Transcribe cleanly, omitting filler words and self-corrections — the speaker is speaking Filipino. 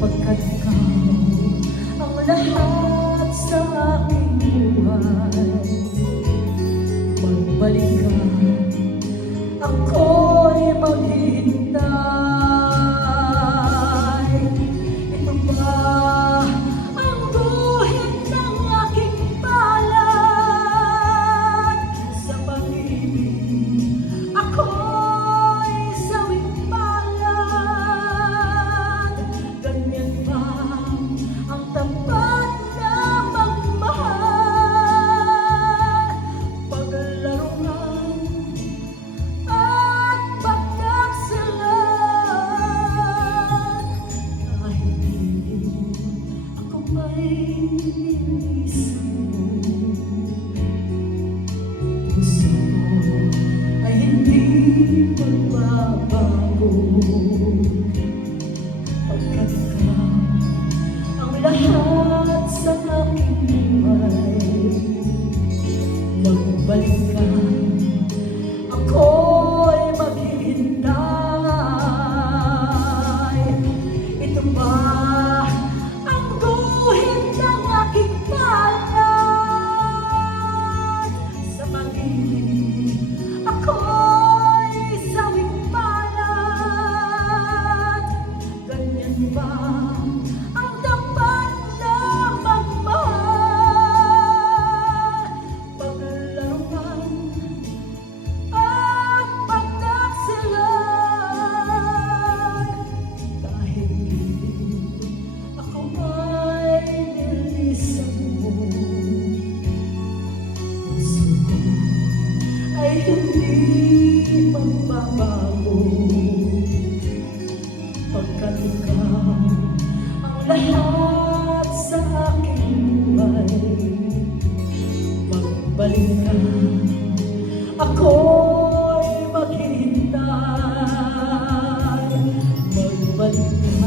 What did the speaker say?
Pagkat ikaw ang lahat sa aking buhay. Magbalik ka, ako'y maghihintay. Ito ba ang guhit ng aking palad? Sa pag-ibig ako'y sawing palad. Ganyan ba ang tapat na magmahal? Paglaruan at pagkaksalan, kahit hindi ako may nilisan mo. Puso ko ay hindi magbabago, pagkat ikaw ang lahat sa aking buhay. Magbalik ka, ako'y maghihintay. Ito ba ang guhit ng aking palad? Sa pag-ibig ako'y sawing palad. Ganyan ba ang dapat na magmahal? Paglaruan at pagkaksalan, kahit hindi ako ay nilisan mo. Puso ko ay hindi magbabago, pagkat ikaw ang lahat sa aking buhay. Magbalik ka, ako'y maghihintay. Magbalik ka,